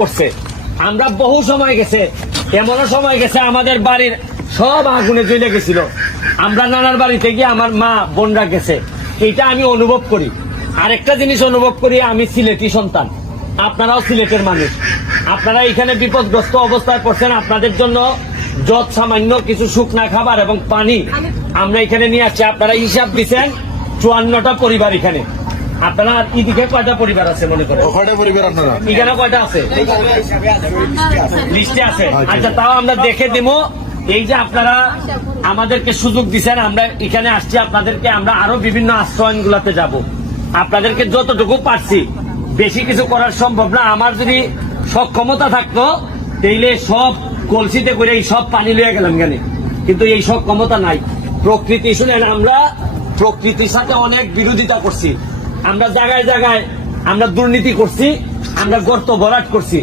করছে। আমরা বহু সময় গেছে, এমনও সময় গেছে আমাদের বাড়ির সব আগুনে জ্বলে গেছিল। আমরা নানার বাড়িতে গিয়ে আমার মা বোনরা গেছে, এটা আমি অনুভব করি। আরেকটা জিনিস অনুভব করি, আমি সিলেটি সন্তান, আপনারাও সিলেটের মানুষ। আপনারা এখানে বিপদগ্রস্ত অবস্থায় পড়ছেন, আপনাদের জন্য যত সামান্য কিছু শুকনা খাবার এবং পানি আমরা এখানে নিয়ে আসছি। আপনারা হিসাব দিচ্ছেন 54টা পরিবার এখানে। আপনারা এদিকে কয়টা পরিবার আছে মনে করেন? এখানে কয়টা আছে লিস্টে আছে? আচ্ছা, তাও আমরা দেখে দিব। এই যে আপনারা আমাদেরকে সুযোগ দিচ্ছেন, আমরা এখানে আসছি, আপনাদেরকে আমরা আরো বিভিন্ন আশ্রয়ন গুলাতে যাব। আপনাদেরকে যতটুকু পারছি, বেশি কিছু করার সম্ভব না। আমার যদি সক্ষমতা থাকতো তাইলে সব কলসিতে করে এই সব পানি লয়ে গেলাম কেন, কিন্তু এই সক্ষমতা নাই। প্রকৃতি শুনেন, আমরা প্রকৃতির সাথে অনেক বিরোধিতা করছি। আমরা জায়গায় জায়গায় আমরা দুর্নীতি করছি, আমরা গর্ত ভরাট করছি।